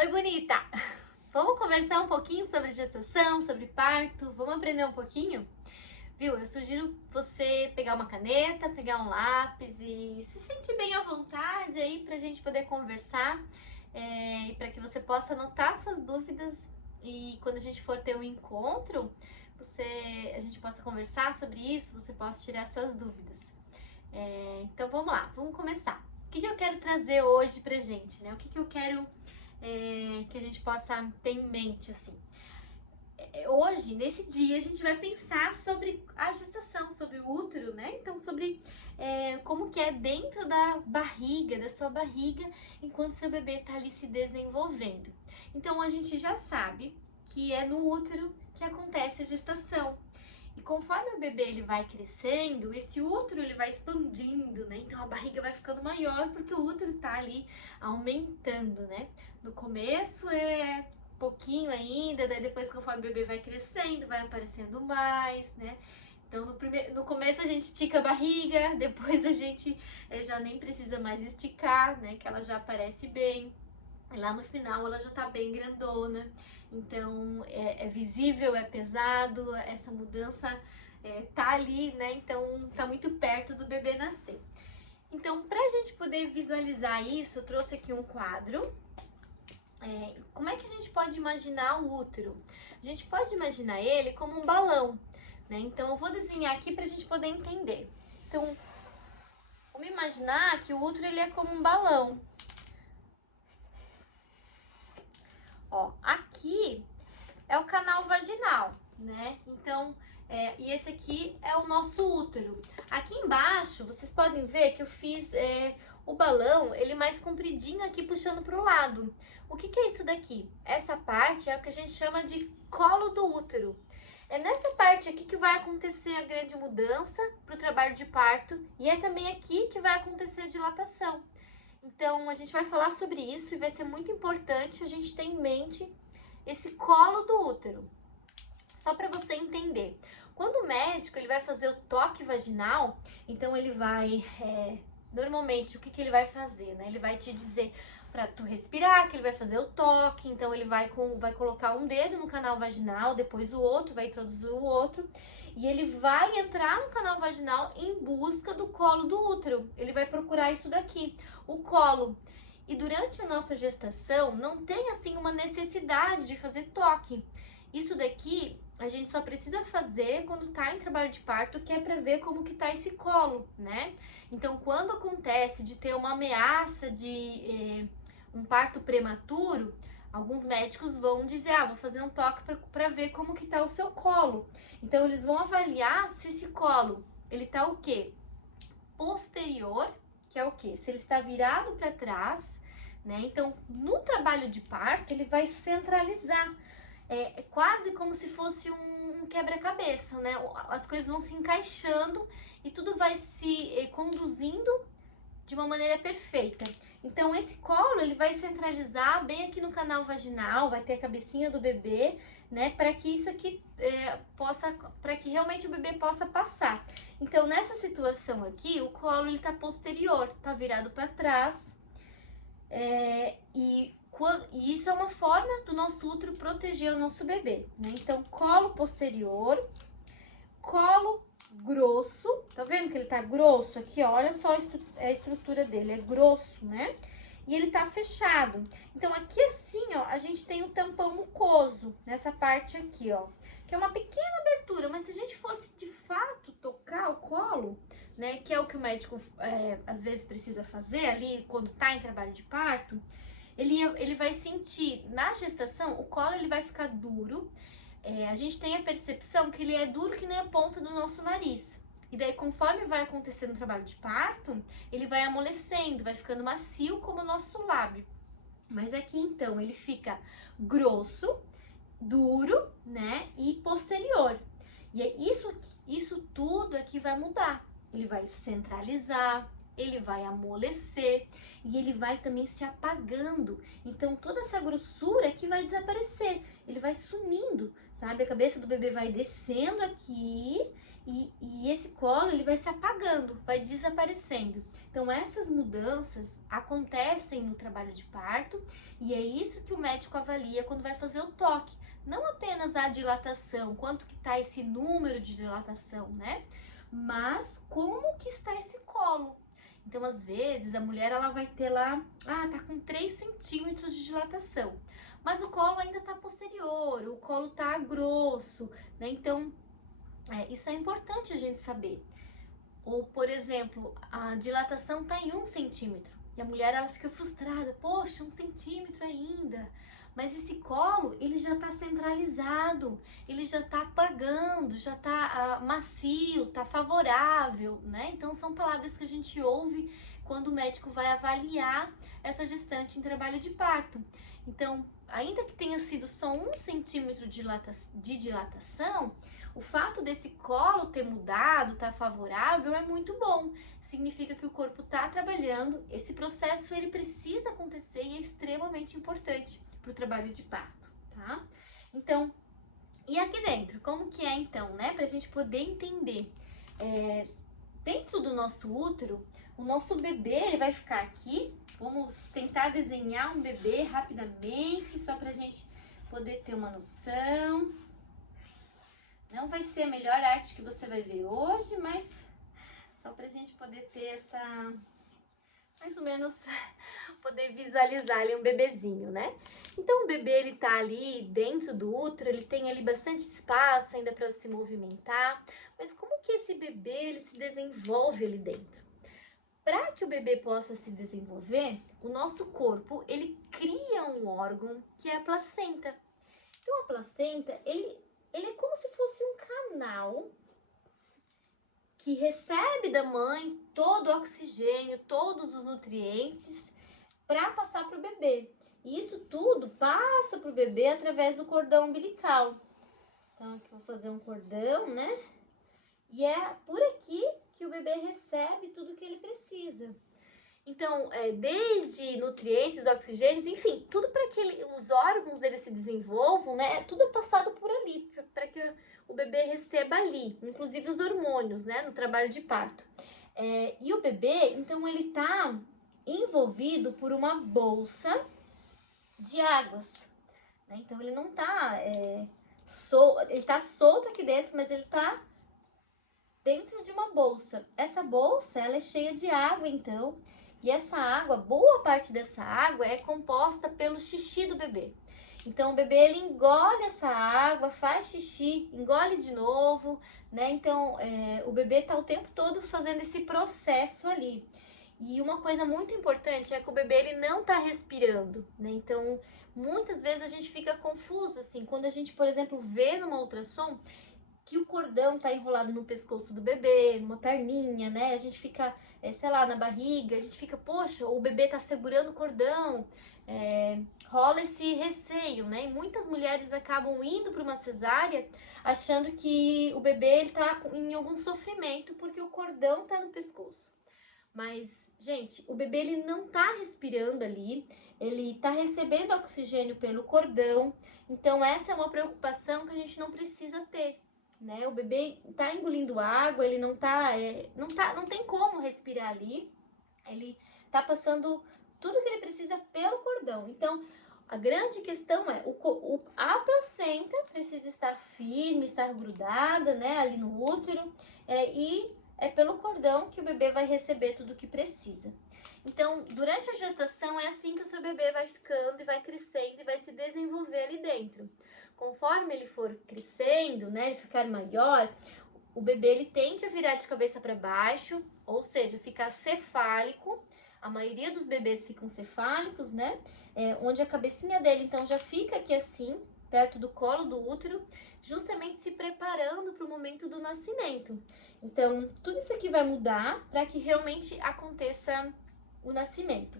Oi, bonita! Vamos conversar um pouquinho sobre gestação, sobre parto? Vamos aprender um pouquinho? Viu? Eu sugiro você pegar uma caneta, pegar um lápis e se sentir bem à vontade aí pra gente poder conversar e para que você possa anotar suas dúvidas e quando a gente for ter um encontro, a gente possa conversar sobre isso, você possa tirar suas dúvidas. Então vamos lá, vamos começar. O que eu quero trazer hoje pra gente, né? O que eu quero que a gente possa ter em mente, assim. Hoje, nesse dia, a gente vai pensar sobre a gestação, sobre o útero, né? Então, sobre como que é dentro da barriga, da sua barriga, enquanto seu bebê tá ali se desenvolvendo. Então, a gente já sabe que é no útero que acontece a gestação. E conforme o bebê ele vai crescendo, esse útero ele vai expandindo, né? Então a barriga vai ficando maior porque o útero tá ali aumentando, né? No começo é pouquinho ainda, daí depois conforme o bebê vai crescendo, vai aparecendo mais, né? Então no começo a gente estica a barriga, depois a gente já nem precisa mais esticar, né? Que ela já aparece bem. Lá no final ela já tá bem grandona, então é visível, é pesado, essa mudança tá ali, né? Então tá muito perto do bebê nascer. Então, pra gente poder visualizar isso, eu trouxe aqui um quadro. Como é que a gente pode imaginar o útero? A gente pode imaginar ele como um balão, né? Então eu vou desenhar aqui pra gente poder entender. Então, vamos imaginar que o útero ele é como um balão. Ó, aqui é o canal vaginal, né? Então, e esse aqui é o nosso útero. Aqui embaixo, vocês podem ver que eu fiz o balão, ele mais compridinho aqui, puxando para o lado. O que é isso daqui? Essa parte é o que a gente chama de colo do útero. É nessa parte aqui que vai acontecer a grande mudança para o trabalho de parto e é também aqui que vai acontecer a dilatação. Então, a gente vai falar sobre isso e vai ser muito importante a gente ter em mente esse colo do útero. Só para você entender. Quando o médico ele vai fazer o toque vaginal, então ele vai, normalmente, o que ele vai fazer, né? Ele vai te dizer para tu respirar, que ele vai fazer o toque, então ele vai colocar um dedo no canal vaginal, depois o outro, vai introduzir o outro, e ele vai entrar no canal vaginal em busca do colo do útero. Ele vai procurar isso daqui, o colo. E durante a nossa gestação, não tem assim uma necessidade de fazer toque. Isso daqui a gente só precisa fazer quando tá em trabalho de parto, que é para ver como que tá esse colo, né? Então, quando acontece de ter uma ameaça de um parto prematuro, alguns médicos vão dizer, vou fazer um toque para ver como que tá o seu colo. Então, eles vão avaliar se esse colo, ele tá o quê? Posterior, que é o quê? Se ele está virado para trás, né? Então, no trabalho de parto, ele vai centralizar. É quase como se fosse um quebra-cabeça, né? As coisas vão se encaixando e tudo vai se conduzindo de uma maneira perfeita. Então, esse colo, ele vai centralizar bem aqui no canal vaginal, vai ter a cabecinha do bebê, né? Para que isso aqui para que realmente o bebê possa passar. Então, nessa situação aqui, o colo, ele tá posterior, tá virado para trás, e isso é uma forma do nosso útero proteger o nosso bebê, né? Então, colo posterior, colo grosso, tá vendo que ele tá grosso aqui, ó? Olha só a estrutura dele, é grosso, né? E ele tá fechado. Então, aqui assim, ó, a gente tem o tampão mucoso, nessa parte aqui, ó, que é uma pequena abertura, mas se a gente fosse de fato tocar o colo, né, que é o que o médico às vezes precisa fazer ali quando tá em trabalho de parto, ele vai sentir, na gestação, o colo ele vai ficar duro. A gente tem a percepção que ele é duro que nem a ponta do nosso nariz. E daí, conforme vai acontecendo o trabalho de parto, ele vai amolecendo, vai ficando macio como o nosso lábio. Mas aqui, então, ele fica grosso, duro, né, e posterior. E é isso tudo aqui vai mudar. Ele vai centralizar, ele vai amolecer e ele vai também se apagando. Então, toda essa grossura aqui vai desaparecer, ele vai sumindo, sabe? A cabeça do bebê vai descendo aqui e esse colo ele vai se apagando, vai desaparecendo. Então essas mudanças acontecem no trabalho de parto e é isso que o médico avalia quando vai fazer o toque. Não apenas a dilatação, quanto que está esse número de dilatação, né? Mas como que está esse colo. Então, às vezes, a mulher ela vai ter lá, tá com 3 centímetros de dilatação, mas o colo ainda tá posterior, o colo tá grosso, né? Então, isso é importante a gente saber. Ou, por exemplo, a dilatação tá em 1 centímetro e a mulher ela fica frustrada, poxa, 1 centímetro ainda. Mas esse colo, ele já tá centralizado, ele já tá apagando, já tá macio, tá favorável, né? Então, são palavras que a gente ouve quando o médico vai avaliar essa gestante em trabalho de parto. Então, ainda que tenha sido só 1 centímetro de dilatação, o fato desse colo ter mudado, tá favorável, é muito bom. Significa que o corpo tá trabalhando, esse processo ele precisa acontecer e é extremamente importante para o trabalho de parto, tá? Então, e aqui dentro, como que é então, né? Pra gente poder entender, dentro do nosso útero, o nosso bebê, ele vai ficar aqui. Vamos tentar desenhar um bebê rapidamente, só pra gente poder ter uma noção. Não vai ser a melhor arte que você vai ver hoje, mas só pra gente poder ter essa, mais ou menos, poder visualizar ali um bebezinho, né? Então o bebê ele tá ali dentro do útero, ele tem ali bastante espaço ainda para se movimentar, mas como que esse bebê ele se desenvolve ali dentro? Para que o bebê possa se desenvolver, o nosso corpo ele cria um órgão que é a placenta. Então a placenta ele é como se fosse um canal que recebe da mãe todo o oxigênio, todos os nutrientes para passar para o bebê. E isso tudo passa para o bebê através do cordão umbilical. Então aqui eu vou fazer um cordão, né? E é por aqui que o bebê recebe tudo que ele precisa. Então, desde nutrientes, oxigênios, enfim, tudo para que os órgãos dele se desenvolvam, né? Tudo é passado por ali, para que o bebê receba ali, inclusive os hormônios, né? No trabalho de parto. E o bebê, então, ele tá envolvido por uma bolsa de águas, né? Então ele não tá ele tá solto aqui dentro, mas ele tá dentro de uma bolsa. Essa bolsa, ela é cheia de água, então, e essa água, boa parte dessa água é composta pelo xixi do bebê. Então o bebê ele engole essa água, faz xixi, engole de novo, né? Então o bebê tá o tempo todo fazendo esse processo ali. E uma coisa muito importante é que o bebê ele não tá respirando, né? Então, muitas vezes a gente fica confuso, assim, quando a gente, por exemplo, vê numa ultrassom que o cordão tá enrolado no pescoço do bebê, numa perninha, né? A gente fica, sei lá, na barriga, a gente fica, poxa, o bebê tá segurando o cordão, rola esse receio, né? E muitas mulheres acabam indo para uma cesárea achando que o bebê ele tá em algum sofrimento porque o cordão tá no pescoço. Mas, gente, o bebê ele não tá respirando ali, ele tá recebendo oxigênio pelo cordão, então essa é uma preocupação que a gente não precisa ter, né? O bebê tá engolindo água, ele não tem como respirar ali, ele tá passando tudo que ele precisa pelo cordão. Então, a grande questão é, a placenta precisa estar firme, estar grudada, né, ali no útero, e é pelo cordão que o bebê vai receber tudo o que precisa. Então, durante a gestação é assim que o seu bebê vai ficando e vai crescendo e vai se desenvolver ali dentro. Conforme ele for crescendo, né, ele ficar maior, o bebê ele tende a virar de cabeça para baixo, ou seja, ficar cefálico. A maioria dos bebês ficam cefálicos, né? Onde a cabecinha dele então já fica aqui assim, perto do colo do útero, justamente se preparando para o momento do nascimento. Então, tudo isso aqui vai mudar para que realmente aconteça o nascimento.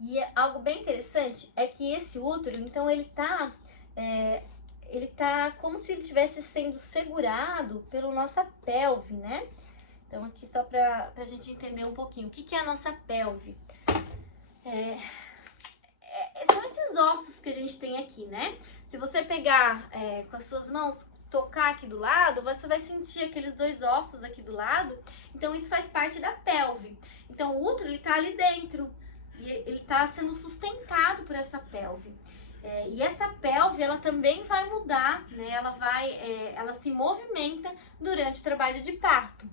E algo bem interessante é que esse útero, então, ele tá como se ele estivesse sendo segurado pela nossa pelve, né? Então, aqui só pra gente entender um pouquinho. O que é a nossa pelve? São esses ossos que a gente tem aqui, né? Se você pegar com as suas mãos, tocar aqui do lado, você vai sentir aqueles dois ossos aqui do lado. Então isso faz parte da pelve. Então o útero, ele tá ali dentro e ele tá sendo sustentado por essa pelve. E essa pelve, ela também vai mudar, né? Ela se movimenta durante o trabalho de parto.